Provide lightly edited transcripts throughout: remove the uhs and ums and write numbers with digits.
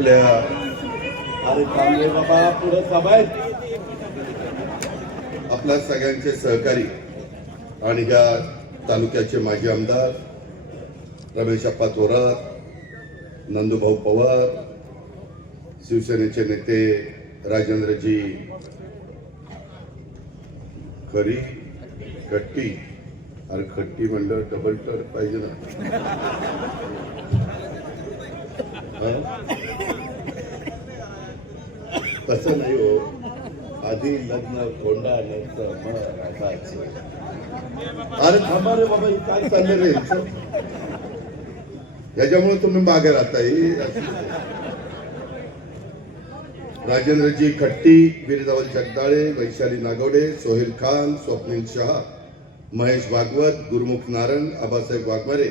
आपल्या अरे चांगले बाबा पुढे सभाय आपल्या सगळ्यांचे सहकारी आणि या तालुक्याचे माजी आमदार रमेश अप्पा थोरात, नंदूभाऊ पवार, शिवसेनेचे नेते राजेंद्रजी खरी खट्टी, अरे खट्टी म्हणलं डबल टर पाहिजे ना, तसं नाही हो, आधी लग्न कोंडा नंतर अरे थांबा रे बाबा, काय चाललं रे याच्यामुळे तुम्ही मागे राहताय. राजेंद्रजी खट्टी, वीरधवल जगदाळे, वैशाली नागवडे, सोहेल खान, स्वप्नील शहा, महेश भागवत, गुरुमुख नारंग, आबासाहेब वाघमारे,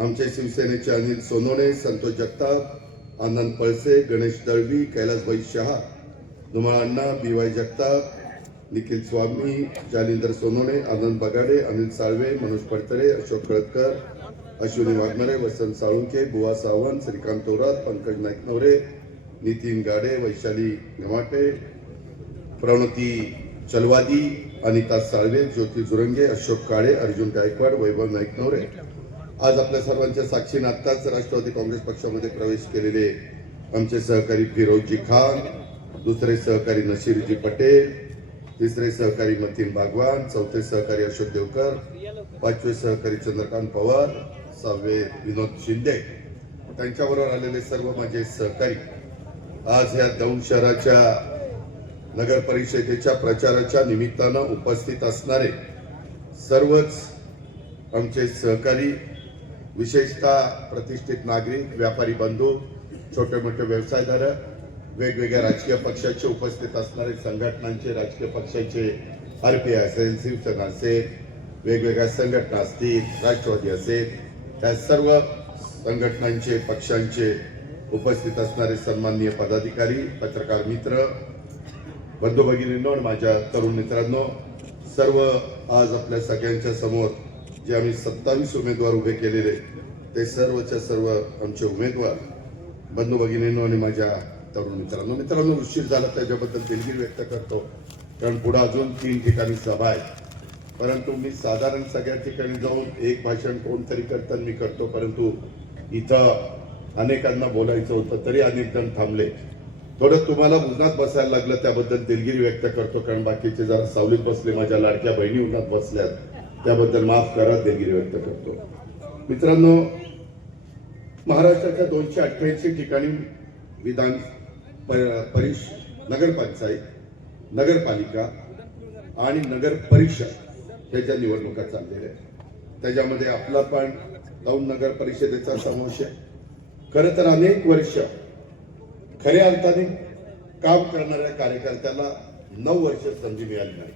आमचे शिवसेनेचे अनिल सोनोने, संतोष जगताप, आनंद पळसे, गणेश दळवी, कैलासभाई शहा, धुमाळ अण्णा, BY जगताप, निखिल स्वामी, जालिंदर सोनोने, आनंद बगाडे, अनिल साळवे, मनोज पडतरे, अशोक कळतकर, अश्विनी वाघमारे, वसंत साळुंके, बुवा सावंत, श्रीकांत थोरात, पंकज नाईकनवरे, नितीन गाडे, वैशाली गमाटे, प्रणती चलवादी, अनिता साळवे, ज्योती जुरंगे, अशोक काळे, अर्जुन गायकवाड, वैभव नाईकनवरे. आज आपल्या सर्वांच्या साक्षीने आत्ताच राष्ट्रवादी काँग्रेस पक्षामध्ये प्रवेश केलेले आमचे सहकारी फिरोजजी खान, दुसरे सहकारी नशीरजी पटेल, तिसरे सहकारी मतीन भागवान, चौथे सहकारी अशोक देवकर, पाचवे सहकारी चंद्रकांत पवार, सहावे विनोद शिंदे, त्यांच्याबरोबर आलेले सर्व माझे सहकारी आज या दौंड शहराच्या नगर परिषदेच्या प्रचाराच्या निमित्तानं उपस्थित असणारे सर्वच आमचे सहकारी, विशेषतः प्रतिष्ठित नागरिक, व्यापारी बंधू, छोटे मोठे व्यवसायधारक, वेगवेगळ्या राजकीय पक्षाचे उपस्थित असणारे, संघटनांचे, राजकीय पक्षाचे, RPI असेल, शिवसेना असेल, वेगवेगळ्या संघटना असतील, राष्ट्रवादी असेल, त्या सर्व संघटनांचे, पक्षांचे उपस्थित असणारे सन्माननीय पदाधिकारी, पत्रकार मित्र, बंधू भगिनींनो, माझ्या तरुण मित्रांनो, सर्व आज आपल्या सगळ्यांच्या समोर जे आम्ही 27 उमेदवार उभे केलेले ते सर्वच्या सर्व आमचे उमेदवार, बंधू भगिनींनो आणि माझ्या तरुण मित्रांनो, उशीर झाला त्याच्याबद्दल दिलगिरी व्यक्त करतो, कारण पुढे अजून 3 ठिकाणी सभा आहे. परंतु मी साधारण सगळ्या ठिकाणी जाऊन एक भाषण कोणतरी करताना मी करतो, परंतु इथं अनेकांना बोलायचं होतं तरी अनेक जण थांबले. थोडं तुम्हाला उन्हात बसायला लागलं त्याबद्दल दिलगिरी व्यक्त करतो, कारण बाकीचे जरा सावलीत बसले, माझ्या लाडक्या बहिणी उन्हात बसल्यात, त्याबद्दल माफ करा, दिलगिरी व्यक्त करतो. मित्रांनो, महाराष्ट्राच्या 288 ठिकाणी विधान नगरपंचायत, नगरपालिका आणि नगर परिषद ह्याच्या निवडणुका चाललेल्या आहेत. त्याच्यामध्ये आपला पण दौंड नगर परिषदेचा समावेश आहे. खरं तर अनेक वर्ष खऱ्या अर्थाने काम करणाऱ्या कार्यकर्त्याला 9 वर्ष संधी मिळाली नाही.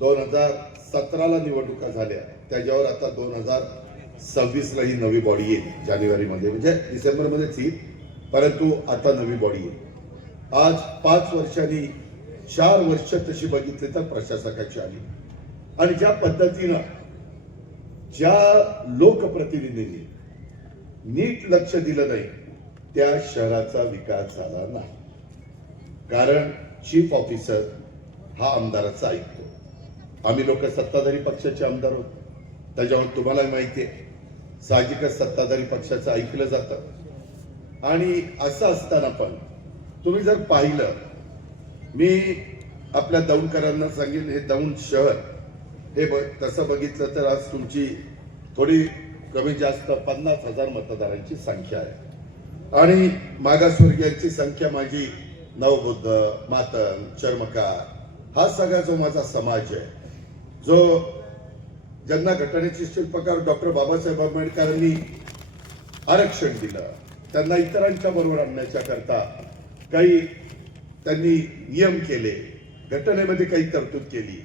2017ला निवडणुका झाल्या, त्याच्यावर आता 2026ला ही नवी बॉडी येईल, जानेवारीमध्ये, म्हणजे डिसेंबरमध्येच येईल, परंतु आता नवी बॉडी येईल. आज 5 वर्षांनी 4 वर्ष तशी बघितली तर प्रशासकाची आली, आणि ज्या पद्धतीनं ज्या लोकप्रतिनिधींनी नीट लक्ष दिलं नाही त्या शहराचा विकास झाला नाही. कारण चीफ ऑफिसर हा आमदाराचा ऐकतो. आम्ही लोक सत्ताधारी पक्षाचे आमदार होतो, त्याच्यावर तुम्हाला माहिती आहे, साहजिकच सत्ताधारी पक्षाचं ऐकलं जातं. आणि असं असताना पण तुम्ही जर पाहिलं, मी आपल्या दौंडकरांना सांगेन, हे दौंड शहर हे तसं बघितलं तर आज तुमची थोडी कमी जास्त 50,000 मतदारांची संख्या आहे, आणि मागासवर्गीयांची संख्या माझी नवबुद्ध, मातंग, चर्मकार, हा सगळा जो माझा समाज आहे, जो ज्यांना घटनेचे शिल्पकार डॉक्टर बाबासाहेब आंबेडकरांनी आरक्षण दिलं, त्यांना इतरांच्या बरोबर आणण्याच्या करता काही त्यांनी नियम केले, घटनेमध्ये काही तरतूद केली,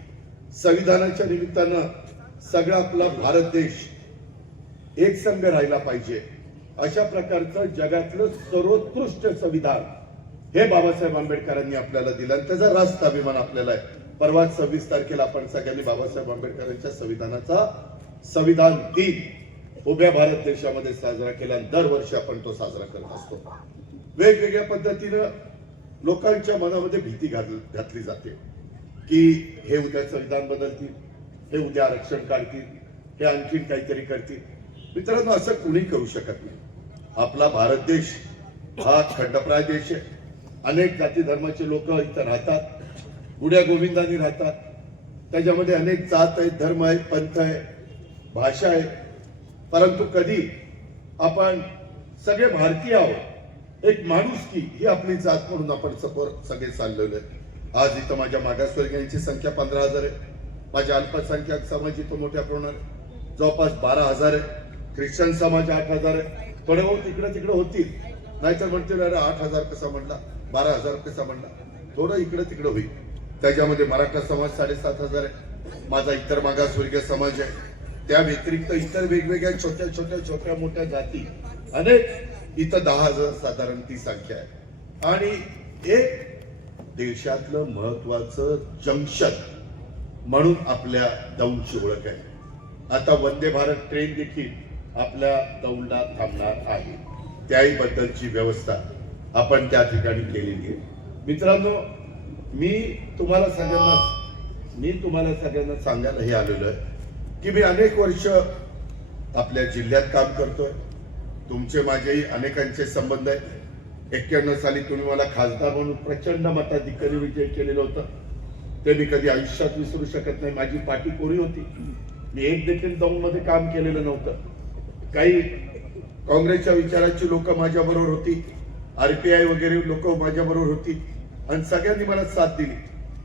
संविधानाच्या निमित्तानं सगळा आपला भारत देश एकसंघ राहिला पाहिजे, अशा प्रकारचं जगातलं सर्वोत्कृष्ट संविधान हे बाबासाहेब आंबेडकरांनी आपल्याला दिलं, आणि त्याचा रास्त अभिमान आपल्याला आहे. परवा 26 तारखेला आपण सगळ्यांनी बाबासाहेब आंबेडकरांच्या संविधानाचा संविधान दिन उभ्या भारत देशामध्ये साजरा केला, आणि दरवर्षी आपण तो साजरा करत असतो. वेगवेगळ्या पद्धतीनं लोकांच्या मनामध्ये भीती घातली जाते की हे उद्या संविधान बदलतील, हे उद्या आरक्षण काढतील, हे आणखीन काहीतरी करतील. मित्रांनो, असं कुणी करू शकत नाही. आपला भारत देश हा खंडप्राय देश आहे. अनेक जाती धर्माचे लोक इथं राहतात, गुड्या गोविंदांनी राहतात. त्याच्यामध्ये अनेक जात आहेत, धर्म आहेत, पंथ आहे, भाषा आहे. परंतु कधी आपण सगळे भारतीय आहोत, एक माणुसकी ही आपली जात म्हणून आपण सगळे चाललेलो आहे. आज इथं माझ्या मागासवर्गीयांची संख्या 15,000 आहे. माझ्या अल्पसंख्याक समाज इथं मोठ्या प्रमाणात जवळपास 12,000 आहे. ख्रिश्चन समाज 8,000 आहे. थोडे बहुत इकडे तिकडे होतील, नाहीतर म्हणतील अरे 8,000 कसा म्हणला, 12,000 कसा म्हणला, थोडं इकडे तिकडे होईल. त्याच्यामध्ये मराठा समाज 7,500 आहे. माझा इतर मागासवर्गीय समाज आहे. त्या व्यतिरिक्त इतर वेगवेगळ्या छोट्या मोठ्या जाती अनेक, इथं 10,000 साधारण ती संख्या आहे. आणि एक देशातलं महत्वाचं जंक्शन म्हणून आपल्या दौंडची ओळख आहे. आता वंदे भारत ट्रेन देखील आपल्या दौंडला थांबणार आहे. त्याही बद्दलची व्यवस्था आपण त्या ठिकाणी केलेली आहे. मित्रांनो, मी तुम्हाला सगळ्यांना सांगायला हे आलेलो आहे की मी अनेक वर्ष आपल्या जिल्ह्यात काम करतोय. तुमचे माझेही अनेकांचे संबंध आहेत. 91 साली तुम्ही मला खासदार म्हणून प्रचंड मताधिक्याने विजय केलेलं होतं. ते मी कधी आयुष्यात विसरू शकत नाही. माझी पाठी कोरी होती. मी एक देखील दौंडमध्ये काम केलेलं नव्हतं. काही काँग्रेसच्या विचाराची लोक माझ्या बरोबर होती, RPI वगैरे लोक माझ्या बरोबर होती आणि सगळ्यांनी मला साथ दिली.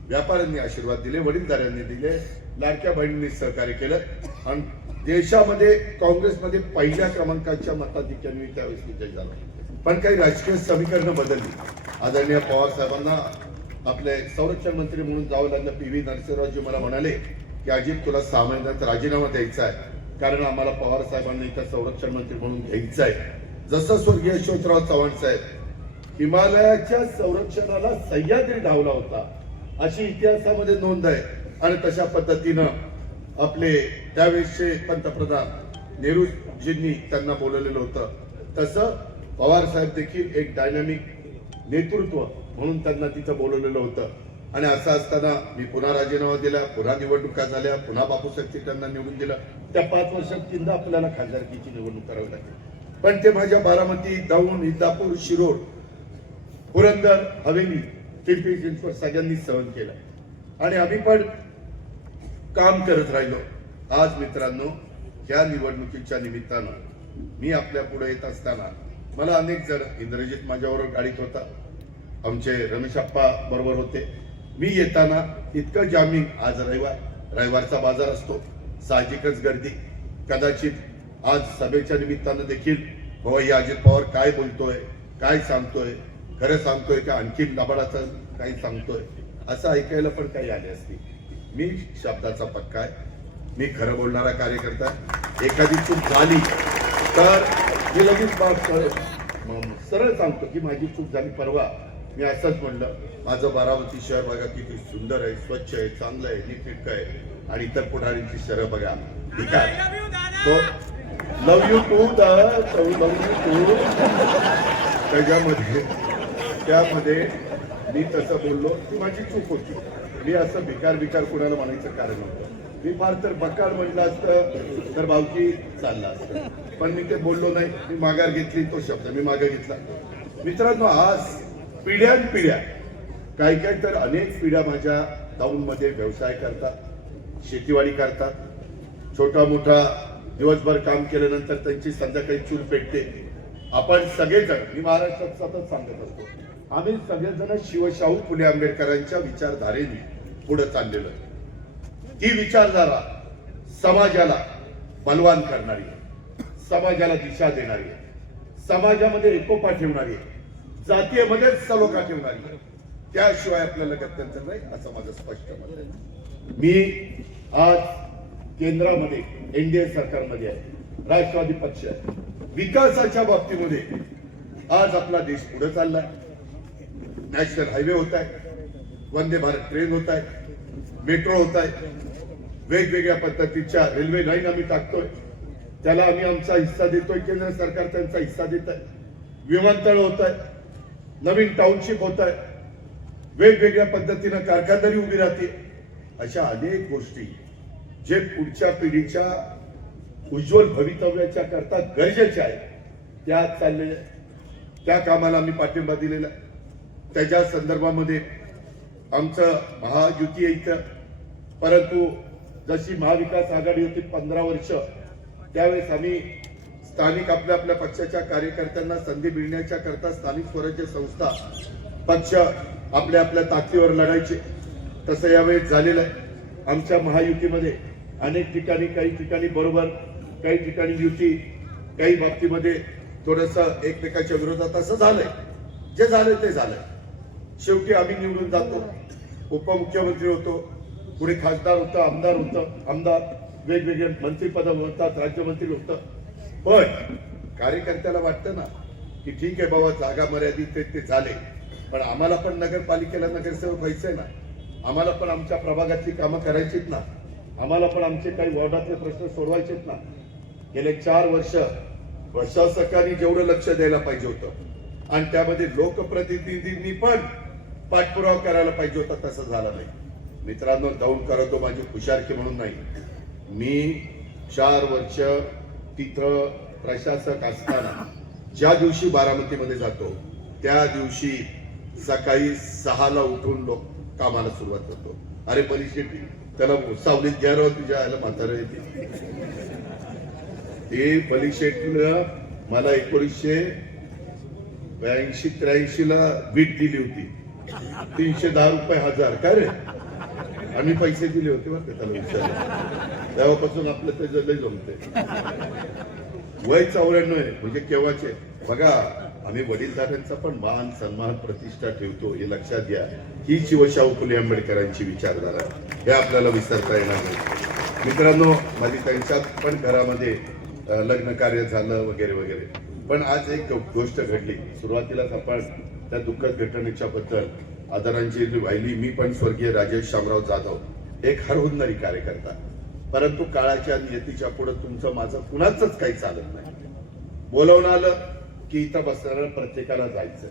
व्यापाऱ्यांनी आशीर्वाद दिले, वडीलधाऱ्यांनी दिले, लाडक्या बहिणींनी सहकार्य केलं आणि देशामध्ये काँग्रेसमध्ये पहिल्या क्रमांकाच्या मताधिक्याने त्यावेळेस विजय झाला. पण काही राजकीय समीकरणं बदलली. आदरणीय पवार साहेबांना आपले संरक्षण मंत्री म्हणून जावं लागलं. PV नरसिंहरावजी मला म्हणाले की अजित, तुला 6 महिन्यात राजीनामा द्यायचा आहे, कारण आम्हाला पवार साहेबांना इथं संरक्षण मंत्री म्हणून घ्यायचं आहे. जसं स्वर्गीय यशवंतराव चव्हाण साहेब हिमालयाच्या संरक्षणाला सह्याद्री धावला होता, अशी इतिहासामध्ये नोंद आहे. आणि तशा पद्धतीनं आपले त्यावेळेसचे पंतप्रधान नेहरूजींनी त्यांना बोलवलेलं होतं. तसं पवार साहेब देखील एक डायनामिक नेतृत्व म्हणून त्यांना तिथं बोलवलेलं होतं. आणि असं असताना मी पुन्हा राजीनामा दिला, पुन्हा निवडणुका झाल्या, पुन्हा बापूसाहेब त्यांना निवडून दिलं. त्या 5 वर्षात 3दा आपल्याला खासदारकीची निवडणूक करावी लागली. पण ते माझ्या बारामती, दौंड, इंदापूर, शिरोड, पुरंदर, हवेली, पिंपरी चिंचवड सगळ्यांनी सहन केलं आणि आम्ही पण काम करत राहिलो. आज मित्रांनो, या निवडणुकीच्या निमित्तानं मी आपल्या पुढे येत असताना मला अनेक जण, इंद्रजित माझ्याबरोबर गाडीत होता, आमचे रमेश अप्पा बरोबर होते. मी येताना इतकं जामिंग, आज रविवारचा बाजार असतो, साहजिकच गर्दी. कदाचित आज सभेच्या निमित्तानं देखील भाऊ अजित पवार काय बोलतोय, काय सांगतोय, खरं सांगतोय का आणखी लबाडाचं काही सांगतोय, असं ऐकायला पण काही आले असतील. मी शब्दाचा पक्का आहे, मी खरं बोलणारा कार्यकर्ता आहे. एखादी चूक झाली तर मी लगेच सरळ सांगतो की माझी चूक झाली. परवा मी असंच म्हणलं, माझं बारामती शहर बघा किती सुंदर आहे, स्वच्छ आहे, चांगलं आहे, नीटनेटकं आहे आणि इतर पुढाऱ्यांची शहरं बघा. ठीक आहे, लव यू टू त्यामध्ये मी तसं बोललो, ती माझी चूक होती. मी असं भिकार कुणाला म्हणायचं कारण नव्हतं. मी फार तर बकार म्हणलं असतं तर भावकी चालला असतं, पण मी ते बोललो नाही. मी माघार घेतली, तो शब्द मी मागे घेतला. मित्रांनो, आज पिढ्यानपिढ्या, काही तर अनेक पिढ्या माझ्या दौंडमध्ये व्यवसाय करतात, शेतीवाडी करतात. छोटा मोठा दिवसभर काम केल्यानंतर त्यांची संध्याकाळी चूल पेटते. आपण सगळेजण, मी महाराष्ट्रात सतत सांगत असतो, आम्ही सगळेजण शिवशाहू फुले आंबेडकरांच्या विचारधारेने पुढे चाललेलो. ही विचारधारा समाजाला बलवान करणारी आहे, समाजाला दिशा देणारी आहे, समाजामध्ये एकोपा ठेवणारी आहे, जातीयमध्ये सलोखा ठेवणारी आहे. त्याशिवाय आपल्याला गत्यंतर नाही, असं माझं स्पष्ट मत आहे. मी आज केंद्रामध्ये NDA सरकारमध्ये आहे, राष्ट्रवादी पक्ष आहे. विकासाच्या बाबतीमध्ये आज आपला देश पुढे चाललाय. नॅशनल हायवे होत आहे, वंदे भारत ट्रेन होत आहे, मेट्रो होत आहे, वेगवेगळ्या पद्धतीच्या रेल्वे लाईन आम्ही टाकतोय, त्याला आम्ही आमचा हिस्सा देतोय, केंद्र सरकार त्यांचा हिस्सा देत आहे. विमानतळ होत आहे, नवीन टाउनशिप होत आहे, वेगवेगळ्या पद्धतीनं कारखानदारी उभी राहते. अशा अनेक गोष्टी जे पुढच्या पिढीच्या उज्ज्वल भवितव्याच्या करता गरजेच्या आहेत त्या चाललेल्या, त्या कामाला आम्ही पाठिंबा दिलेला. त्याच्या संदर्भामध्ये आमचं महायुती इथं, परंतु जशी महाविकास आघाडी होती 15 वर्ष, त्यावेळेस आम्ही स्थानिक आपल्या पक्षाच्या कार्यकर्त्यांना संधी मिळण्याच्या करता स्थानिक स्वराज्य संस्था पक्ष आपल्या ताकदीवर लढायचे. तसं यावेळेस झालेलं आहे. आमच्या महायुतीमध्ये अनेक ठिकाणी, काही ठिकाणी बरोबर, काही ठिकाणी युती, काही बाबतीमध्ये थोडस एकमेकाच्या विरोधात असं झालंय. जे झालंय ते झालंय. शेवटी आम्ही निवडून जातो, उपमुख्यमंत्री होतो, पुढे खासदार होतं, आमदार होतं, आमदार वेगवेगळे मंत्रीपद होतात, राज्यमंत्री होतं. पण कार्यकर्त्याला वाटतं ना की ठीक आहे बाबा, जागा मर्यादित ते झाले, पण आम्हाला पण नगरपालिकेला नगरसेवक व्हायचंय ना, आम्हाला पण आमच्या प्रभागातली कामं करायचीत ना, आम्हाला पण आमचे काही वॉर्डातले प्रश्न सोडवायचेत ना. गेले 4 वर्ष प्रशासकांनी जेवढं लक्ष द्यायला पाहिजे होतं आणि त्यामध्ये लोकप्रतिनिधींनी पण पाठपुरावा करायला पाहिजे होता, तसं झालं नाही. मित्रांनो, जाऊन करतो माझी हुशारकी म्हणून नाही. मी 4 वर्ष तिथं प्रशासक असताना ज्या दिवशी बारामतीमध्ये जातो त्या दिवशी सकाळी 6ला उठून लोक कामाला सुरुवात करतो. अरे परीक्षेत त्याला सावलीत घ्या राव, तुझ्या आयला म्हातारं येते. ते परीक्षेतलं मला 1982-83 ला बीट दिली होती, 310 रुपये हजार. काय रे, आम्ही पैसे दिले होते बरं का त्याला विचारलं. तेव्हापासून आपलं त्याचं लय जमते. वय 94 आहे म्हणजे केव्हाचे. बघा, आम्ही वडीलधाऱ्यांचा पण मान सन्मान प्रतिष्ठा ठेवतो, हे लक्षात घ्या. ही शिवशाहू फुले आंबेडकरांची विचारधारा, हे आपल्याला विसरता येणार नाही. मित्रांनो, माझी त्यांच्यात पण घरामध्ये लग्न कार्य झालं वगैरे वगैरे. पण आज एक गोष्ट घडली. सुरुवातीलाच आपण त्या दुःखद घटनेच्या बद्दल आदरांजली वाहिली. मी पण स्वर्गीय राजेश शामराव जाधव, एक हरहुन्नरी कार्यकर्ता, परंतु काळाच्या नियतीच्या पुढे तुमचं माझं कुणाचंच काही चालत नाही. बोलावून आलं की इथं बसणाऱ्या प्रत्येकाला जायचं.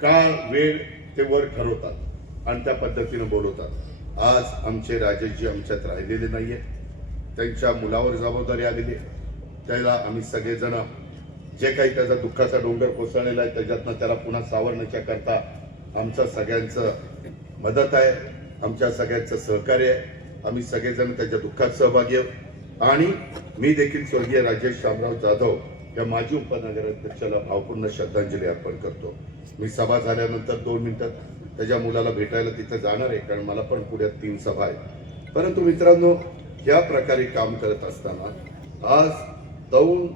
काळ वेळ ते वर ठरवतात आणि त्या पद्धतीनं बोलवतात. आज आमचे राजेशजी आमच्यात राहिलेले नाहीये, त्यांच्या मुलावर जबाबदारी आलेली आहे. त्याला आम्ही सगळेजण जे काही त्याचा दुःखाचा डोंगर कोसळलेला आहे त्याच्यातनं त्याला पुन्हा सावरण्याच्या करता आमचं सगळ्यांचं मदत आहे, आमच्या सगळ्यांचं सहकार्य आहे. आम्ही सगळेजण त्याच्या दुःखात सहभागी आहोत. आणि मी देखील स्वर्गीय राजेश शामराव जाधव या माजी उपनगराध्यक्षाला भावपूर्ण श्रद्धांजली अर्पण करतो. मी सभा झाल्यानंतर 2 मिनिटात त्याच्या मुलाला भेटायला तिथे जाणार आहे, कारण मला पण पुढ्यात 3 सभा आहेत. परंतु मित्रांनो, या प्रकारे काम करत असताना आज दौंड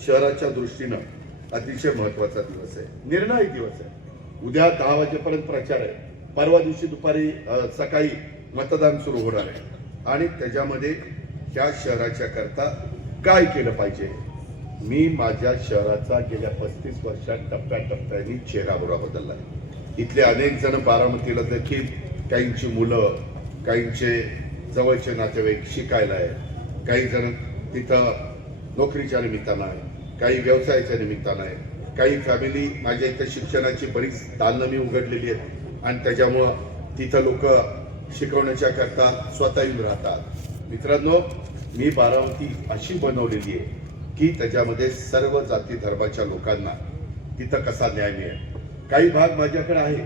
शहराच्या दृष्टीनं अतिशय महत्वाचा दिवस आहे, निर्णायक दिवस आहे. उद्या 10 वाजेपर्यंत प्रचार आहे. परवा दिवशी दुपारी सकाळी मतदान सुरू होणार आहे. आणि त्याच्यामध्ये त्या शहराच्या करता काय केलं पाहिजे. मी माझ्या शहराचा गेल्या 35 वर्षात टप्प्याटप्प्याने चेहराबोरा बदलला आहे. इथले अनेक जण बारामतीला देखील, काहींची मुलं, काहींचे जवळचे नातेवाईक शिकायला आहे, काही जण तिथं नोकरीच्या निमित्तानं आहे, काही व्यवसायाच्या निमित्तानं आहे, काही फॅमिली माझ्या इथं शिक्षणाची बरीच दालनं मी उघडलेली आहेत आणि त्याच्यामुळं तिथं लोक शिकवण्याच्या करता स्वतः येऊन राहतात. मित्रांनो, मी बारामती अशी बनवलेली आहे की त्याच्यामध्ये सर्व जाती धर्माच्या लोकांना तिथं कसा न्याय मिळेल. काही भाग माझ्याकडे आहे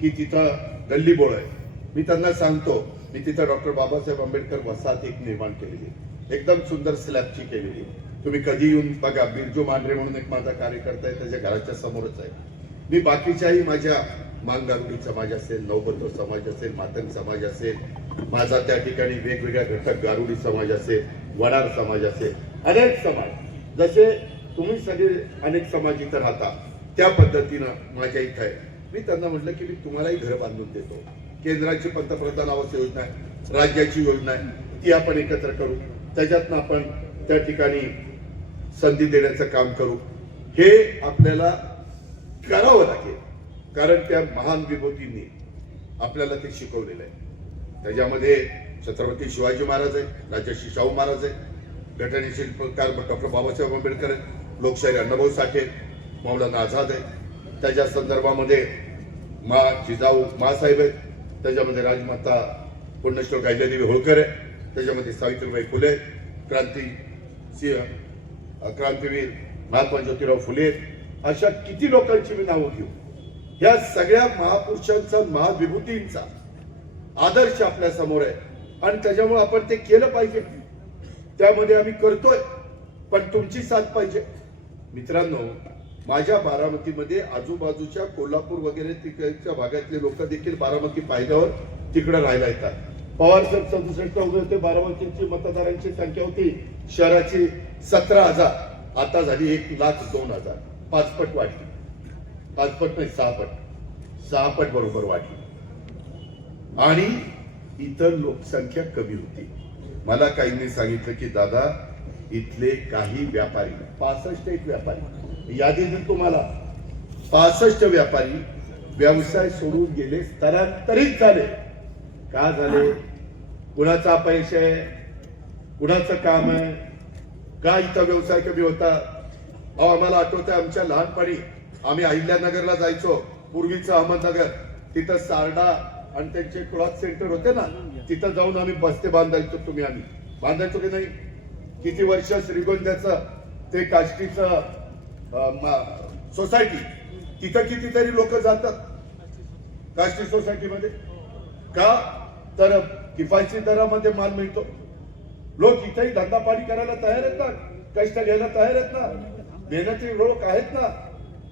की तिथं गल्लीबोळ आहे. मी त्यांना सांगतो, मी तिथं डॉक्टर बाबासाहेब आंबेडकर वसाहत एक निर्माण केलेली, एकदम सुंदर स्लॅबची केलेली. तुम्ही कधी येऊन बघा. बिरजू मांढरे म्हणून एक माझा कार्यकर्ता आहे, त्याच्या घराच्या समोरच आहे. मी बाकीच्याही माझ्या मांगारुडी समाज असेल, नवबद्धव समाज असेल, मातंग समाज असेल, माझा त्या ठिकाणी वेगवेगळ्या घटक गारुडी समाज असेल, वडार समाज असेल, अनेक समाज, जसे तुम्ही सगळे अनेक समाज इथं राहता त्या पद्धतीनं माझ्या इथं आहे. मी त्यांना म्हटलं की मी तुम्हालाही घर बांधून देतो. केंद्राची पंतप्रधान आवास योजना आहे, राज्याची योजना आहे, ती आपण एकत्र करू, त्याच्यातनं आपण त्या ठिकाणी संधी देण्याचं काम करू. हे आपल्याला करावं लागेल, कारण त्या महान विभूतींनी आपल्याला ते शिकवलेलं आहे. त्याच्यामध्ये छत्रपती शिवाजी महाराज आहे, राजर्षी शाहू महाराज आहे, घटनेशिल्पकार डॉक्टर बाबासाहेब आंबेडकर आहे, लोकशाहीर अण्णाभाऊ साठे, मौलाना आझाद आहे, त्याच्या संदर्भामध्ये जिजाऊ मासाहेब आहेत, त्याच्यामध्ये राजमाता पुण्यश्लोक अहिल्यादेवी होळकर आहे, त्याच्यामध्ये सावित्रीबाई फुले आहेत, क्रांतीवीर महात्मा ज्योतिराव फुले आहेत. अशा किती लोकांची मी नावं घेऊ. या सगळ्या महापुरुषांचा महाविभूतींचा आदर्श आपल्या समोर आहे आणि त्याच्यामुळे आपण ते केलं पाहिजे. त्यामध्ये आम्ही करतोय, पण तुमची साथ पाहिजे. मित्रांनो, माझ्या बारामतीमध्ये आजूबाजूच्या कोल्हापूर वगैरे तिकडच्या भागातले लोक देखील बारामती पाहिल्यावर तिकडे राहायला येतात. पवार साहेब 67 उभे होते. बारामतीची मतदारांची संख्या होती शहराची 17,000, आता झाली 1,02,000. 5 पट वाढली. 5 पट नाही, 6 पट बरोबर वाढली. आणि इतर लोकसंख्या कमी होती. मला काहींनी सांगितलं की दादा, इथले काही व्यापारी 65 एक व्यापारी, यादी देईल तुम्हाला, 65 व्यापारी व्यवसाय सोडून गेले, स्थलांतरित झाले. का झाले? कुणाचं अपयश आहे, कुणाचं काम आहे, का इथं व्यवसाय कमी होता? आम्हाला आठवतंय आमच्या लहानपणी आम्ही अहिल्यानगरला जायचो, पूर्वीचं अहमदनगर, तिथं सारडा आणि त्यांचे क्लॉथ सेंटर होते ना, तिथं जाऊन आम्ही बस्ते बांधायचो. आम्ही बांधायचो की नाही? किती वर्ष श्रीगोंद्याचं ते काष्टीचं सोसायटी, तिथं कितीतरी लोक जातात काष्टी सोसायटीमध्ये. का? तर किफायती दरामध्ये माल मिळतो. लोक इथेही धंदा पाणी करायला तयार आहेत ना, कष्ट घ्यायला तयार आहेत ना, मेहनती लोक आहेत ना.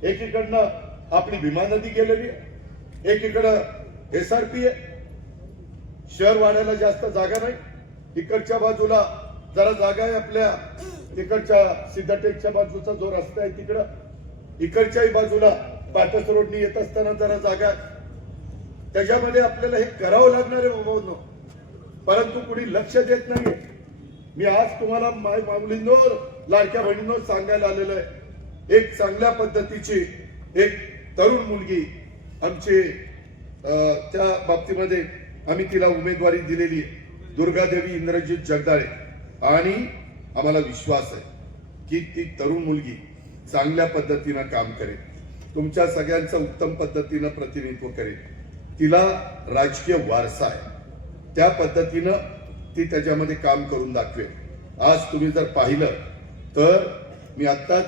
एकीकडनं आपली भीमा नदी गेलेली आहे, एकीकडं SRP आहे. शहर वाढायला जास्त जागा नाही. इकडच्या बाजूला जरा जागा आहे, आपल्या इकडच्या सिद्धटेकच्या बाजूचा जो रस्ता आहे तिकडं, इकडच्याही बाजूला पाटस रोडनी येत असताना जरा जागा आहे. त्याच्यामध्ये आपल्याला हे करावं लागणार आहे, परंतु कुणी लक्ष देत नाहीये. मी आज तुम्हाला माय माऊलींवर, लाडक्या बहिणींवर सांगायला आलेलो आहे. एक चांगल्या पद्धतीची एक तरुण मुलगी आमची, त्या बाबतीमध्ये आम्ही तिला उमेदवारी दिलेली, दुर्गादेवी इंद्रजित जगदाळे. आणि आम्हाला विश्वास आहे की ती तरुण मुलगी चांगल्या पद्धतीनं काम करेल, तुमच्या सगळ्यांचं उत्तम पद्धतीनं प्रतिनिधित्व करेल. तिला राजकीय वारसा आहे, त्या पद्धतीनं ती त्याच्यामध्ये काम करून दाखवेल. आज तुम्ही जर पाहिलं तर मी आत्ताच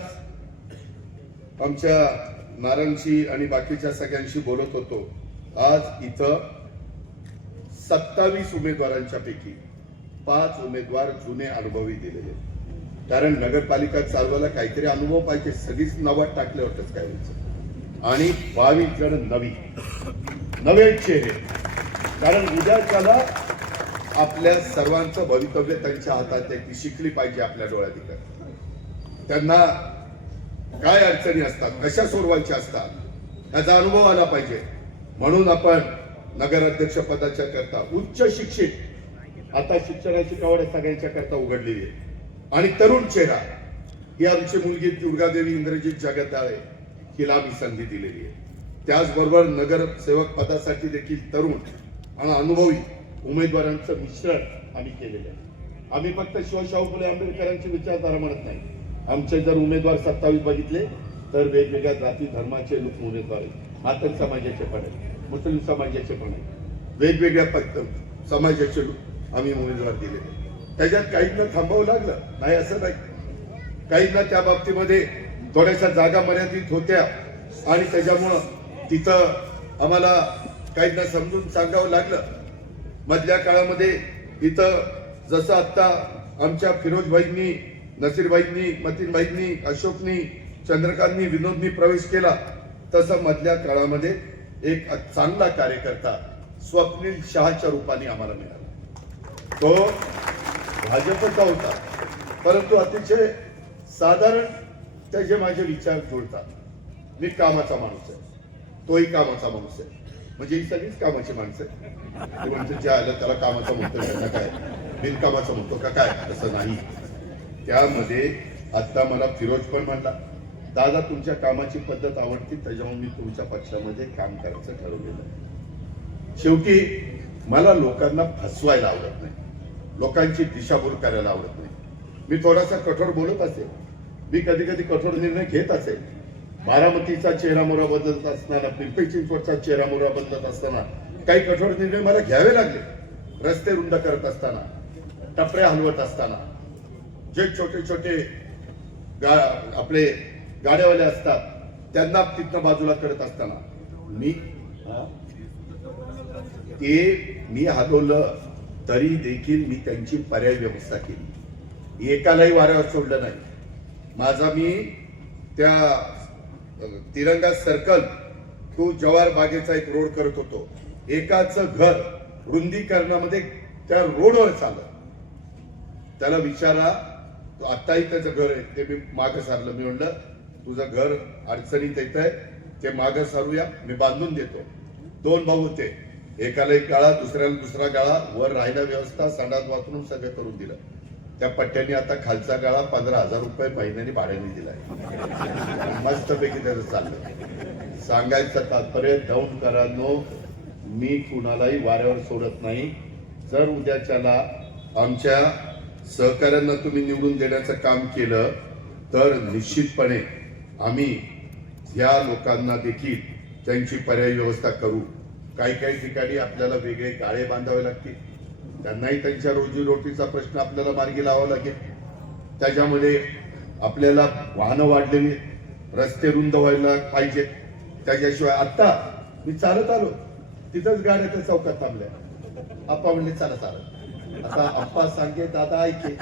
आमच्या नारायणशी आणि बाकीच्या सगळ्यांशी बोलत होतो. आज इथं 27 उमेदवारांच्या पैकी 5 उमेदवार जुने अनुभवी दिलेले. कारण नगरपालिका चालवायला काहीतरी अनुभव पाहिजे. सगळीच नावात टाकल्यावरच काय व्हायचं. आणि 22 जण नवे चेहरे. कारण उद्याच्याला आपल्या सर्वांचं भवितव्य त्यांच्या हातात आहे. ती शिकली पाहिजे आपल्या डोळ्यात इकडे. त्यांना काय अडचणी असतात, कशा सोडवायच्या असतात, याचा अनुभव आला पाहिजे. म्हणून आपण नगराध्यक्ष पदाच्या करता उच्च शिक्षित, आता शिक्षणाची कवड सगळ्यांच्या करता उघडलेली आहे. आणि तरुण चेहरा ही आमची मुलगी दुर्गादेवी इंद्रजित जगदाळे, हिला आम्ही संधी दिलेली आहे. त्याचबरोबर नगरसेवक पदासाठी देखील तरुण आणि अनुभवी उमेदवारांचं मिश्रण आम्ही केलेलं आहे. आम्ही फक्त शिवशाहू फुले आंबेडकरांची विचारधारा म्हणत नाही. आमचे जर उमेदवार 27 बघितले तर वेगवेगळ्या जाती धर्माचे लोक उमेदवार आहेत. मातंग समाजाचे पण आहेत, मुस्लिम समाजाचे पण आहेत, वेगवेगळ्या समाजाचे लोक आम्ही उमेदवार दिलेले. त्याच्यात काहींना थांबावं लागलं नाही असं नाही. काहींना त्या बाबतीमध्ये थोड्याशा जागा मर्यादित होत्या आणि त्याच्यामुळं तिथं आम्हाला काहींना समजून सांगावं लागलं. मधल्या काळामध्ये इथं जसं आता आमच्या फिरोजभाईंनी, नसीरभाईंनी, मतीनभाईंनी, अशोकनी, चंद्रकांतनी, विनोदनी प्रवेश केला, तसं मधल्या काळामध्ये एक चांगला कार्यकर्ता स्वप्नील शहाच्या रूपाने आम्हाला मिळाला. तो भाजपचा होता, परंतु अतिशय साधारण त्याचे माझे विचार जुळतात. मी कामाचा माणूस आहे, तोही कामाचा माणूस आहे. म्हणजे ही सगळीच कामाची माणसं आहे. म्हणजे जे आलं त्याला कामाचा म्हणतो, त्यांना काय बिनकामाचा म्हणतो का काय, तसं नाही. त्यामध्ये आता मला फिरोज पण म्हणला, दादा तुमच्या कामाची पद्धत आवडती, त्याच्यामुळे मी तुमच्या पक्षामध्ये काम करायचं ठरवलेलं. शेवटी मला लोकांना फसवायला आवडत नाही, लोकांची दिशाभूल करायला आवडत नाही. मी थोडासा कठोर बोलत असेल, मी कधी कधी कठोर निर्णय घेत असेल, बारामतीचा चेहरामोहरा बदलत असताना, पिंपरी चिंचवडचा चेहरामोहरा बदलत असताना काही कठोर निर्णय मला घ्यावे लागले. रस्ते रुंद करत असताना, टपऱ्या हलवत असताना, जे छोटे छोटे आपले गाड्यावाले असतात त्यांना तिथनं बाजूला करत असताना मी हलवलं तरी देखील मी त्यांची पर्याय व्यवस्था केली. एकालाही वाऱ्यावर सोडलं नाही. मी त्या तिरंगा सर्कल तो जवाहर बागेचा एक रोड करत होतो. एकाचं घर रुंदीकरणामध्ये त्या रोडवर चाललं. त्याला विचारा, आताही त्याचं घर आहे ते मी मागं सारलं. मी म्हणलं तुझं घर अडचणीत येत आहे, ते मागं सारूया, मी बांधून देतो. 2 भाऊ होते, एकाला एक गाळा, दुसऱ्याला दुसरा गाळा, वर राहायला व्यवस्था, संडास बाथरूम सगळं करून दिलं. त्या पट्ट्याने आता खालचा गाळा 15,000 रुपये महिन्याने भाड्याने दिलाय. मस्तपैकी त्याचं चाललं. सांगायचं तात्पर्य, दौंडकरांनो, मी कुणालाही वाऱ्यावर सोडत नाही. जर उद्याच्याला आमच्या सहकाऱ्यांना तुम्ही निवडून देण्याचं काम केलं तर निश्चितपणे आम्ही या लोकांना देखील त्यांची पर्यायी व्यवस्था करू. काही काही ठिकाणी आपल्याला वेगळे गाळे बांधावे लागतील, त्यांनाही त्यांच्या रोजीरोटीचा प्रश्न आपल्याला मार्गी लावावा लागेल. त्याच्यामध्ये आपल्याला वाहनं वाढलेली, रस्ते रुंद व्हायला पाहिजेत. त्याच्याशिवाय आता मी चालत आलो, तिथंच गाड्या त्या चौकात थांबल्या. आप्पा म्हणले चला चालत. आता आप्पा सांगे दादा ऐके,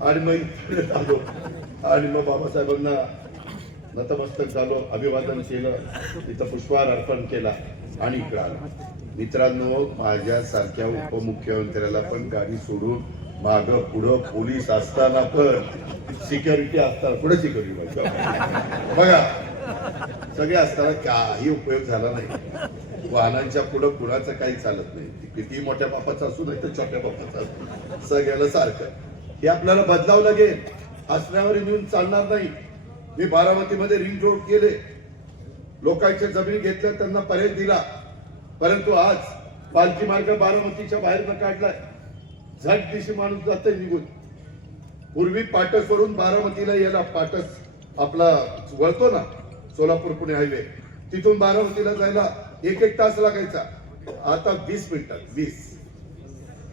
आणि मग आलो आणि मग बाबासाहेबांना नतमस्तक झालो, अभिवादन केलं, तिथं पुष्पहार अर्पण केला आणि इकडे आलो. मित्रांनो, माझ्यासारख्या उपमुख्यमंत्र्याला पण गाडी सोडून मागं पुढं पोलीस असताना पण, सिक्युरिटी असताना, पुढे सिक्युरिटी बघा सगळे असताना काही उपयोग झाला नाही. वाहनांच्या पुढं कुणाचं काही चालत नाही. किती मोठ्या बापाचं असू नाही तर छोट्या बापाचं असू, सगळ्याला सारखं. हे आपल्याला बदलावं लागेल. हसण्यावर येऊन चालणार नाही. मी बारामतीमध्ये रिंग रोड केले, लोकांच्या जमिनी घेतल्या, त्यांना पर्याय दिला. परंतु आज पालखी मार्ग बारामतीच्या बाहेरनं काढलाय. झट दिशी माणूस जातोय निघून. पूर्वी पाटसवरून बारामतीला यायला, पाटस आपला वळतो ना सोलापूर पुणे हायवे, तिथून बारामतीला जायला 1-1 तास लागायचा. आता 20 मिनिटात,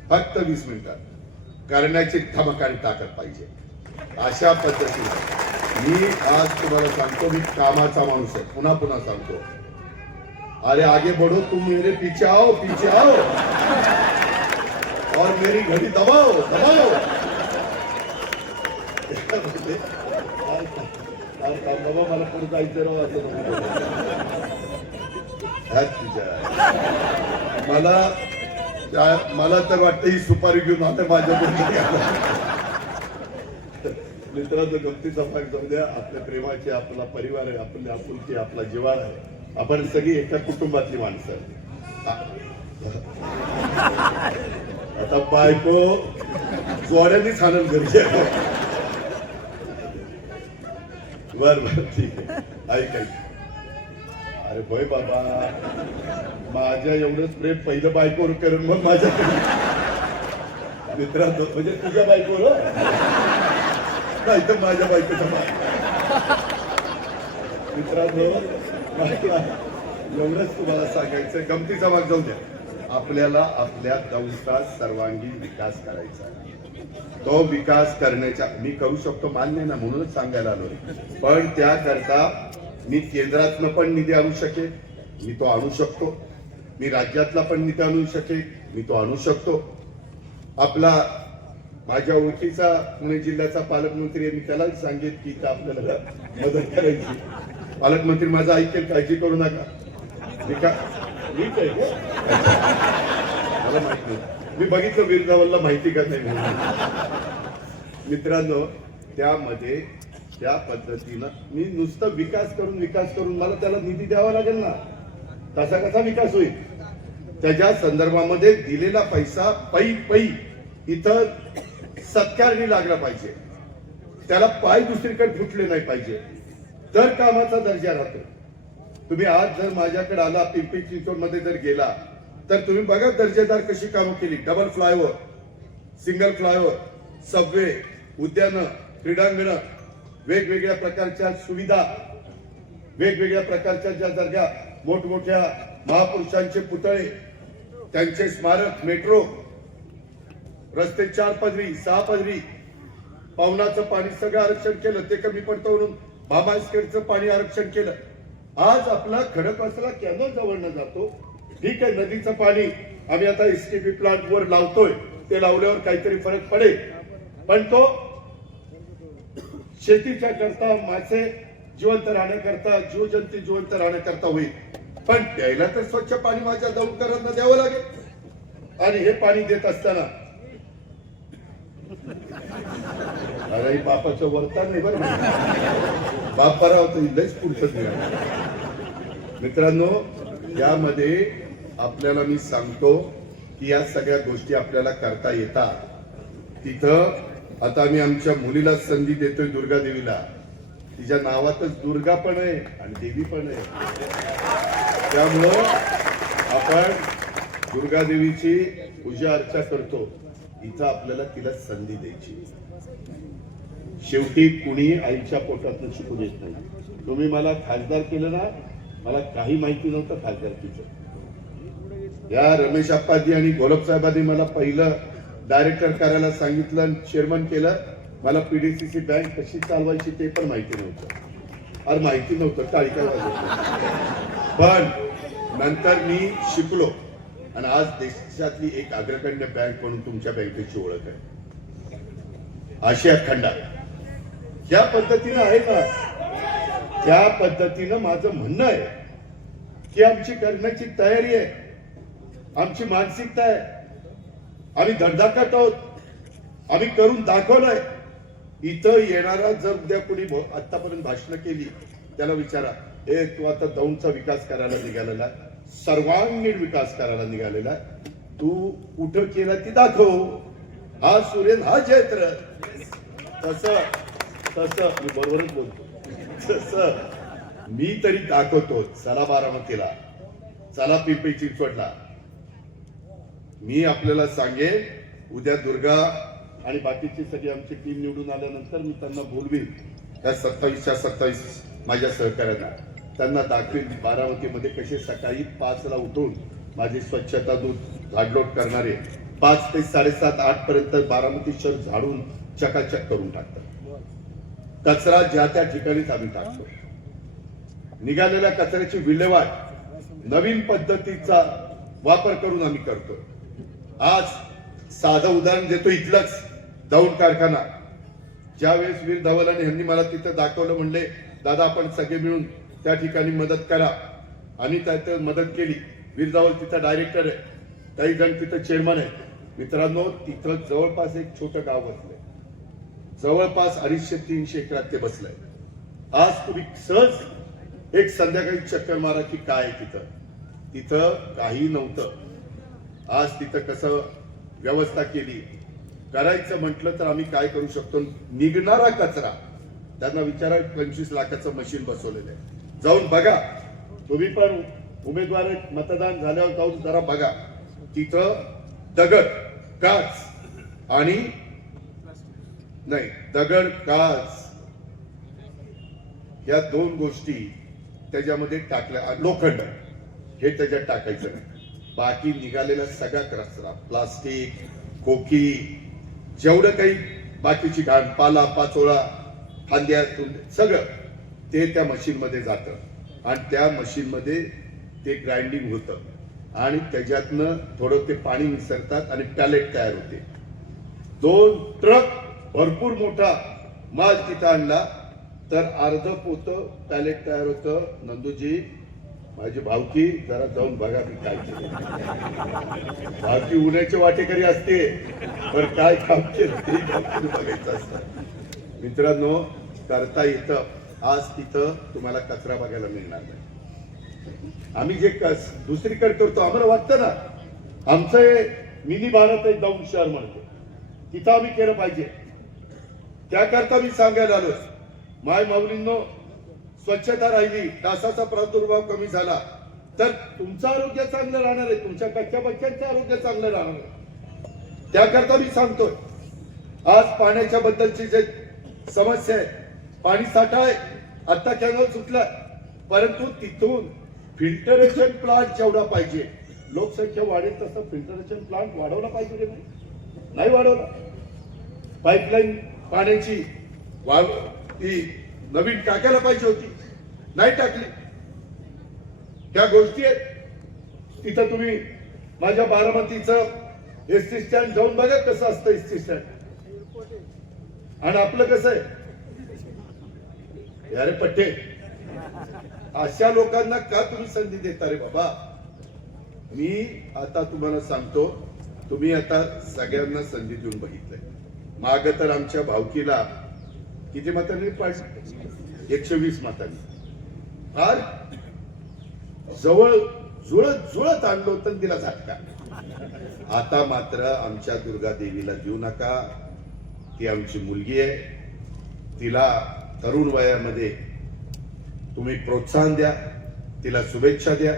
फक्त 20 मिनिटात करण्याची धमक आणि ताकद पाहिजे. अशा पद्धतीने मी आज तुम्हाला सांगतो, मी कामाचा माणूस आहे. पुन्हा पुन्हा सांगतो, अरे आगे बढ़ो, तुम मेरे पीछे आओ, और मेरी घड़ी दबाओ. बाबा मला पुढे जायचं राव असं. मला तर वाटतं ही सुपारी घेऊन आता माझ्या मित्रांनो, गमतीचा भाग जाऊ द्या. आपल्या प्रेमाचे, आपला परिवार आहे, आपली आपुलकी, आपला जिव्हाळा आहे. आपण सगळी एका कुटुंबातली माणसं. आता बायको जोड्यांनीच आनंद घरी. बर ठीक आहे, ऐक. अरे होय बाबा, माझ्या एवढंच प्रेम पहिलं बायकोवर करून मग माझ्याकडे. मित्रांनो, म्हणजे तुझ्या बायकोवर नाही तर माझ्या बायकोचा मित्रांनो, एवढंच तुम्हाला सांगायचं. गमतीचा भाग जाऊ द्या. आपल्याला आपल्या दौंडचा सर्वांगीण विकास करायचा. तो विकास करण्याच्या मी करू शकतो, मान्य ना, म्हणूनच सांगायला आलोय. पण त्याकरता मी केंद्रातनं पण निधी आणू शकेन, मी तो आणू शकतो. मी राज्यातला पण निधी आणू शकेन, मी तो आणू शकतो. आपला माझ्या ओळखीचा पुणे जिल्ह्याचा पालकमंत्री आहे, मी त्यालाच सांगेन की आपल्याला मदत करायची. पालकमंत्री माझा ऐकेल, काळजी करू नका. मला माहिती नाही, मी बघितलं वीरधावनला माहिती का नाही म्हणून. मित्रांनो, त्यामध्ये त्या पद्धतीनं मी नुसतं विकास करून मला त्याला निधी द्यावा लागेल ना. तसा कसा विकास होईल? त्याच्या संदर्भामध्ये दिलेला पैसा पै इथं सत्कारणी लागला पाहिजे. त्याला पाय दुसरीकडे फुटले नाही पाहिजे, तर कामाचा दर्जा राहतो. तुम्ही आज जर माझ्याकडे आला, पिंपरी चिंचवड मध्ये जर गेला, तर तुम्ही बघा दर्जेदार कशी कामं केली. Double flyover, single flyover, Subway, उद्यानं, क्रीडांगण, वेगवेगळ्या प्रकारच्या सुविधा, वेगवेगळ्या प्रकारच्या ज्या दर्गा, मोठमोठ्या महापुरुषांचे पुतळे, त्यांचे स्मारक, मेट्रो, रस्ते 4 पदरी 6 पदरी, पावनाचं पाणी सगळं आरक्षण केलं, ते कमी पडतं म्हणून भामास्केडचं पाणी आरक्षण केलं. आज आपला खडकवासला कॅनल जवळनं जातो. ठीक आहे, नदीचं पाणी आम्ही आता एसटीपी प्लांट वर लावतोय, ते लावल्यावर काहीतरी फरक पडेल, पण तो शेतीच्या करता, मासे जिवंत राहण्याकरता, जीवजंतू जिवंत राहण्याकरता होईल. पण प्यायला तर स्वच्छ पाणी माझ्या दौडकरांना द्यावं लागेल. आणि हे पाणी देत असताना अरे बापाचं वर्तन नाही बरं, बाप बरा होतं लयच पुढचं नाही. मित्रांनो, यामध्ये आपल्याला मी सांगतो की या सगळ्या गोष्टी आपल्याला करता येतात. तिथं आता आम्ही आमच्या मुलीला संधी देतोय, दुर्गा देवीला. तिच्या नावातच दुर्गा पण आहे आणि देवी पण आहे. त्यामुळं आपण दुर्गा देवीची पूजा अर्चा करतो. इथं आपल्याला तिला संधी द्यायची. शेवटी कुणी आईच्या पोटातून शिकून येत नाही. तुम्ही मला खासदार केलं ना, मला काही माहिती नव्हतं खासदारकीचं. या रमेश आप्पाजी आणि गोलब साहेबांनी मला पहिलं डायरेक्टर करायला सांगितलं, चेअरमन केलं. मला पीडीसीसी बँक कशी चालवायची ते पण माहिती नव्हतं. अरे माहिती नव्हतं, टाळी काय वाजवत. पण नंतर मी शिकलो आणि आज देशातली एक अग्रगण्य बँक म्हणून तुमच्या बँकेची ओळख आहे आशिया खंडात. ज्या पद्धतीनं आहे ना, त्या पद्धतीनं माझं म्हणणं आहे की आमची करण्याची तयारी आहे, आमची मानसिकता आहे. आम्ही धडधाकट आहोत, आम्ही करून दाखवलंय. इथं येणारा जर उद्या कोणी आतापर्यंत भाषण केली, त्याला विचारा, तू आता दौंडचा विकास करायला निघालेला, सर्वांगीण विकास करायला निघालेला, तू कुठं केला ती दाखव. हा सुरेन हा जयत्र. तसं मी बरोबरच बोलतो. तसं मी तरी दाखवतो. चला बारामतीला, चला पिंपरी चिंचवडला. मी आपल्याला सांगेन, उद्या दुर्गा आणि बाकीची सगळी आमची टीम निवडून आल्यानंतर मी त्यांना बोलवीन. त्या 27च्या 27 माझ्या सहकार्यांना त्यांना दाखवीन बारामतीमध्ये कसे सकाळी 5ला उठून माझी स्वच्छता दूत झाडलोट करणारे 5 ते 7:30 8 पर्यंत बारामती शहर झाडून चकाचक करून टाकतात. कचरा ज्या त्या ठिकाणीच आम्ही टाकतो. निघालेल्या कचऱ्याची विल्हेवाट नवीन पद्धतीचा वापर करून आम्ही करतो. आज साधं उदाहरण देतो, इथलंच दौंड कारखाना. ज्यावेळेस वीर धवल यांनी मला तिथं दाखवलं, म्हणले दादा आपण सगळे मिळून त्या ठिकाणी मदत करा. आणि त्यात मदत केली. वीर धवल तिथं डायरेक्टर आहे, काही जण तिथं चेअरमन आहे. मित्रांनो, तिथं जवळपास एक छोटं गाव बसलंय, जवळपास 250-300 एकरात ते बसलंय. आज तुम्ही सहज एक संध्याकाळी चक्कर मारा की काय तिथं काही नव्हतं. आज तिथं कसं व्यवस्था केली. करायचं म्हटलं तर आम्ही काय करू शकतो. निघणारा कचरा त्यांना विचारा, 25 लाखाचं मशीन बसवलेलं आहे. जाऊन बघा, तुम्ही पण उमेदवार मतदान झाल्यावर जाऊन जरा बघा. तिथं दगड काच आणि नाही दगड काच या 2 गोष्टी त्याच्यामध्ये टाकल्या. लोखंड हे त्याच्यात टाकायचं नाही. बाकी निघालेला सगळा कचरा, प्लास्टिक, खोकी, जेवढं काही बाकीची घाण, पाला पाचोळा, फांद्या, सगळं ते त्या मशीन मध्ये जातं आणि त्या मशीन मध्ये ते ग्राइंडिंग होतं आणि त्याच्यातनं थोडं ते पाणी मिसळतात आणि पॅलेट तयार होते. 2 ट्रक भरपूर मोठा माल तिथं आणला तर अर्ध पोतं पॅलेट तयार होतं. नंदूजी, माझी भावकी, जरा जाऊन बघा मी काय केलं. भावकी उन्हाची वाटेकरी असते, पण काय काम केलं ते बघायचं असतं. मित्रांनो, करता येतं. आज तिथं तुम्हाला कचरा बघायला मिळणार नाही. आम्ही जे दुसरीकडे करतो, आम्हाला वाटतं ना आमचं मिनी भारत आहे दौंड शहर म्हणतो, तिथं आम्ही केलं पाहिजे. त्याकरता मी सांगायला आलो, माय माऊलींनो, स्वच्छता राहिली, डासाचा प्रादुर्भाव कमी झाला तर तुमचं आरोग्य चांगलं राहणार आहे, तुमच्या कच्च्या बच्चांचं आरोग्य चांगलं राहणार आहे. त्याकरता मी सांगतोय, आज पाण्याच्या बद्दलची जे समस्या आहे पाणी साठा आहे, आता कॅनल सुटला, परंतु तिथून फिल्टरेशन प्लांट जेवढा पाहिजे, लोकसंख्या वाढेल तसं फिल्टरेशन प्लांट वाढवला पाहिजे रे भाई. नाही वाढवला. पाईपलाईन पाण्याची वाढ ती नवीन टाकायला पाहिजे होती, नाही टाकली. त्या गोष्टी आहेत. तिथं तुम्ही माझ्या बारामतीचं एसटी स्टँड जाऊन बघा कसं असतं एसटी स्टँड, आणि आपलं कसं आहे. अरे पट्टे, अशा लोकांना का तुम्ही संधी देता रे बाबा. मी आता तुम्हाला सांगतो, तुम्ही आता सगळ्यांना संधी देऊन बघितलंय. माग तर आमच्या भावकीला किती मतांनी पाडली, 120 मतांनी. फार जवळ जुळत जुळत आणलो तर तिला झटका. आता मात्र आमच्या दुर्गा देवीला देऊ नका. ती आमची मुलगी आहे, तिला तरुण वयामध्ये तुम्ही प्रोत्साहन द्या, तिला शुभेच्छा द्या.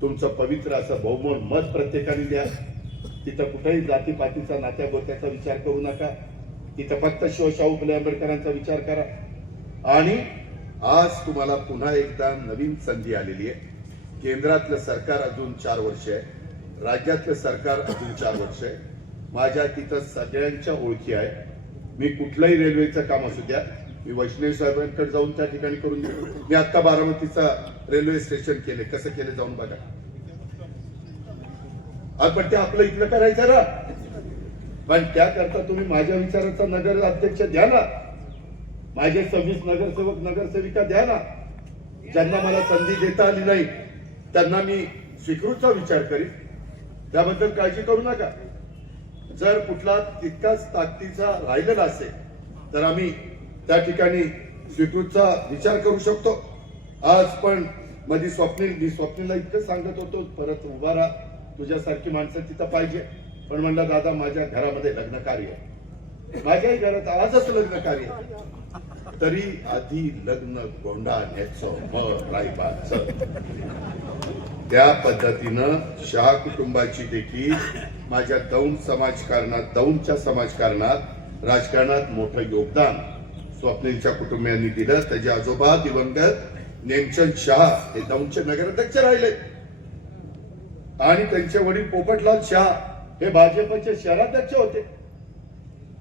तुमचं पवित्र असं बहुमोल मत प्रत्येकाने द्या. तिथं कुठेही जातीपातीचा नात्या गोत्याचा विचार करू नका. तिथं फक्त शाहू फुले आंबेडकरांचा विचार करा. आणि आज तुम्हाला पुन्हा एकदा नवीन संधी आलेली आहे. केंद्रातलं सरकार अजून 4 वर्ष आहे, राज्यातलं सरकार अजून 4 वर्ष आहे. माझ्या तिथं सगळ्यांच्या ओळखी आहे. मी कुठलंही रेल्वेचं काम असू द्या, मी वैष्णव साहेबांकडे जाऊन त्या ठिकाणी करून देतो. मी आता बारामतीचा रेल्वे स्टेशन केले, कसं केलं जाऊन बघा. पण ते आपलं इथलं करायचं ना, पण त्याकरता तुम्ही माझ्या विचाराचा नगर अध्यक्ष द्या ना, माझे 26 नगरसेवक नगरसेविका द्या ना. ज्यांना मला संधी देता आली नाही त्यांना मी स्वीकृतचा विचार करीन, त्याबद्दल काळजी करू नका. जर कुठला तितकाच ताकदीचा राहिलेला असेल तर आम्ही त्या ठिकाणी स्वीकृतचा विचार करू शकतो. आज पण मध्ये स्वप्नीलला इतकं सांगत होतो, परत उभा राहा, तुझ्यासारखी माणसं तिथं पाहिजे. पण म्हणलं दादा, माझ्या घरामध्ये लग्न कार्य आहे, माझ्याही घरात आजच लग्न कार्य आहे. तरी आधी लग्न गोंडा न्यायचं मग रायबाचं. त्या पद्धतीनं शहा कुटुंबाची देखील माझ्या दौंडच्या समाजकारणात राजकारणात मोठं योगदान स्वप्नीलच्या कुटुंबियांनी दिलं. त्याचे आजोबा दिवंगत नेमचंद शहा हे दौंडचे नगराध्यक्ष राहिले, आणि त्यांचे वडील पोपटलाल शहा हे भाजपचे शहराध्यक्ष होते.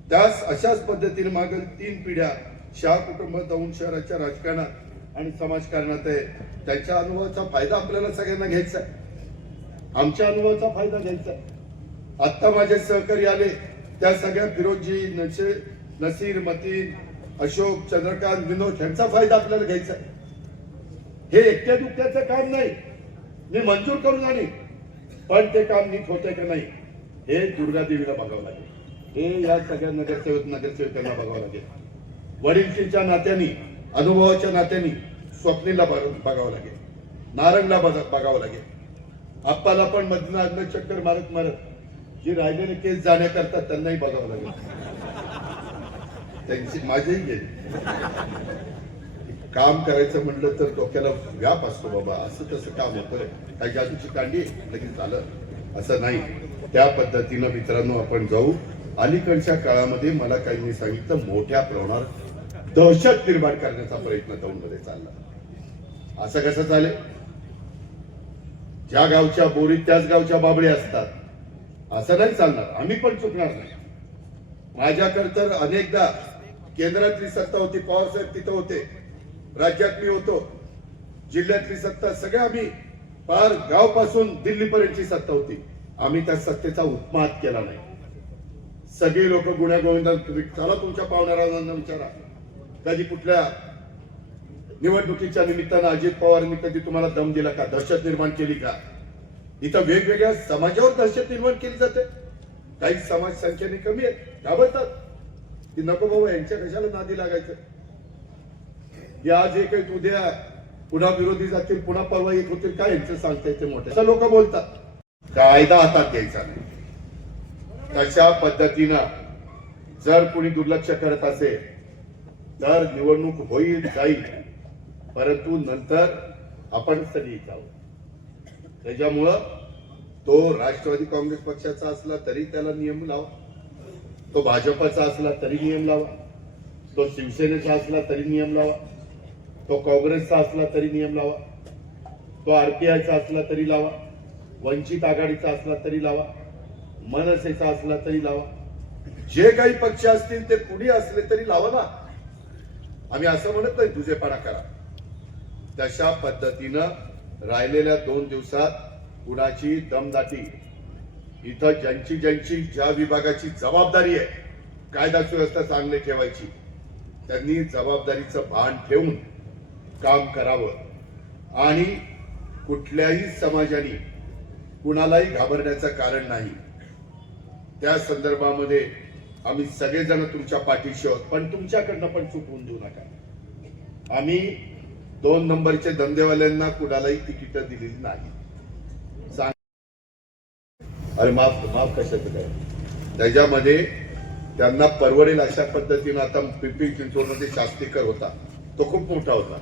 त्यास अशाच पद्धतीने मागील 3 पिढ्या शहा कुटुंब दौंड शहराच्या राजकारणात आणि समाजकारणात आहे. त्यांच्या अनुभवाचा फायदा आपल्याला सगळ्यांना घ्यायचा आहे, आमच्या अनुभवाचा फायदा घ्यायचा आहे. आता माझे सहकारी आले त्या सगळ्या फिरोजी, नसीर, मतीन, अशोक, चंद्रकांत, विनोद यांचा फायदा आपल्याला घ्यायचा आहे. हे एकट्या दुकट्याचं काम नाही, मी मंजूर करून आणि पण ते काम नीट होतंय का नाही हे दुर्गा देवीला बघावं लागेल. हे या सगळ्या नगरसेवकांना बघावं लागेल. वडीलकीच्या नात्याने, अनुभवाच्या नात्याने स्वप्नीला बघावं लागेल, नारंगला बघावं लागेल. आप्पाला पण मधनं चक्कर मारत मारत जी राहिलेले केस जाण्याकरता त्यांनाही बघावं लागेल. त्यांची माझेही गेली. काम करायचं म्हणलं तर डोक्याला व्याप असतो बाबा, असं तसं काम होतंय, काही जादूची कांडी लगेच झालं असं नाही. त्या पद्धतीनं मित्रांनो आपण जाऊ. अलीकडच्या काळामध्ये मला काहींनी सांगितलं मोठ्या प्रमाणावर दहशत निर्माण करण्याचा प्रयत्न दौंडमध्ये चालला. असं कसं चालेल? ज्या गावच्या बोरीत त्याच गावच्या बाबळ्या असतात, असं नाही चालणार. आम्ही पण चुकणार नाही. माझ्याकडे तर अनेकदा केंद्रातली सत्ता होती, पवार साहेब तिथं होते, राज्यात मी होतो, जिल्ह्यातली सत्ता, सगळे आम्ही पार गावपासून दिल्लीपर्यंतची सत्ता होती. आम्ही त्या सत्तेचा उत्माद केला नाही. सगळे लोक गुण्या गोविंदा चला तुमच्या पाहुण्यारांना विचारा, कधी कुठल्या निवडणुकीच्या निमित्तानं अजित पवारांनी कधी तुम्हाला दम दिला का, दहशत निर्माण केली का? इथं वेगवेगळ्या समाजावर दहशत निर्माण केली जाते. काही समाज संख्येने कमी आहेत, घाबरतात की नको बाबा यांच्या कशाला नादी लागायचं. की आज एक आहेत, उद्या पुन्हा विरोधी जातील, पुन्हा परवा येत होतील, काय यांचं सांगता येते मोठे असं लोक बोलतात. कायदा हातात घ्यायचा नाही. तशा पद्धतीनं जर कोणी दुर्लक्ष करत असेल तर निवडणूक होईल जाईल, परंतु नंतर आपण सगळी जाऊ. त्याच्यामुळं तो राष्ट्रवादी काँग्रेस पक्षाचा असला तरी त्याला नियम लावा, तो भाजपचा असला तरी नियम लावा, तो शिवसेनेचा असला तरी नियम लावा, तो काँग्रेसचा असला तरी नियम लावा, तो आरपीआयचा असला तरी लावा, वंचित आघाडीचा असला तरी लावा, मनसेचा असला तरी लावा, जे काही पक्ष असतील ते कुणी असले तरी लावा ना. आम्ही असं म्हणत नाही तुझेपणा करा. तशा पद्धतीनं राहिलेल्या 2 दिवसात कुणाची दमदाटी, इथं ज्यांची ज्या विभागाची जबाबदारी आहे कायदा सुव्यवस्था चांगली ठेवायची, त्यांनी जबाबदारीचं भान ठेवून काम करावं आणि कुठल्याही समाजाने कुणालाही घाबरण्याचं कारण नाही. त्या संदर्भामध्ये आम्ही सगळेजण तुमच्या पाठीशी आहोत, पण तुमच्याकडनं पण चुकवून देऊ नका. आम्ही 2 नंबरच्या धंदेवाल्यांना कुणालाही तिकीट दिलेली नाही. अरे माफ कशाचं काय, त्याच्यामध्ये त्यांना परवडेल अशा पद्धतीनं आता पिंपरी चिंचवडमध्ये शास्तीकर होता, तो खूप मोठा होता,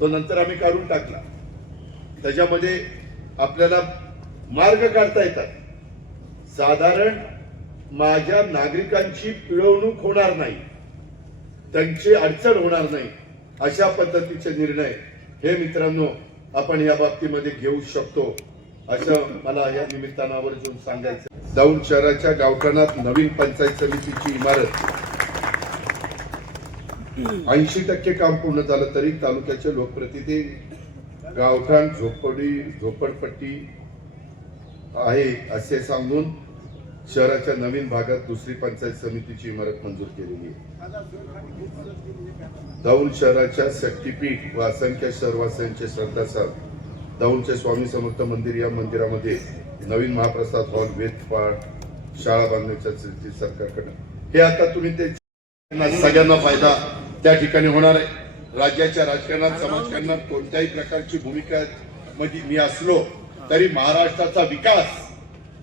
तो नंतर आम्ही काढून टाकला. त्याच्यामध्ये आपल्याला मार्ग काढता येतात. साधारण माझ्या नागरिकांची पिळवणूक होणार नाही, त्यांची अडचण होणार नाही, अशा पद्धतीचे निर्णय हे मित्रांनो आपण या बाबतीमध्ये घेऊ शकतो, असं मला या निमित्तानं आवर्जून सांगायचं. दौंड शहराच्या गावठाणात नवीन पंचायत समितीची इमारत 80% काम पूर्ण झालं तरी तालुक्याचे लोकप्रतिनिधी गावठाण झोपडपट्टी आहे असे सांगून शहराच्या नवीन भागात दुसरी पंचायत समितीची इमारत मंजूर केलेली आहे. दौंड शहराच्या शक्तीपीठ व असंख्य शहरवासियांचे श्रद्धास्थान दौंडचे स्वामी समर्थ मंदिर या मंदिरामध्ये नवीन महाप्रसाद हॉल, वेदपाठ, शाळा बांधण्याच्या सरकारकडे हे आता तुम्ही ते सगळ्यांना फायदा त्या ठिकाणी होणार आहे. राज्याच्या राजकारणात समाजकारणात कोणत्याही प्रकारची भूमिका मध्ये मी असलो तरी महाराष्ट्राचा विकास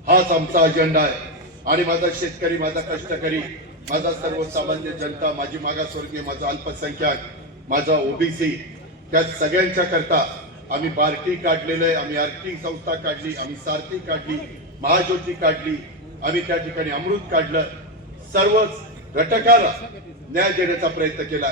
हाच आमचा अजेंडा आहे. आणि माझा शेतकरी, माझा कष्टकरी, माझा सर्वसामान्य जनता, माझी मागासवर्गीय, माझा अल्पसंख्याक, माझा ओबीसी, त्या सगळ्यांच्या करता आम्ही बार्टी काढलेलं आहे, आम्ही आर्थिक संस्था काढली, आम्ही सारथी काढली, महाज्योती काढली, आम्ही त्या ठिकाणी अमृत काढलं. सर्वच घटकाला न्याय देण्याचा प्रयत्न केला.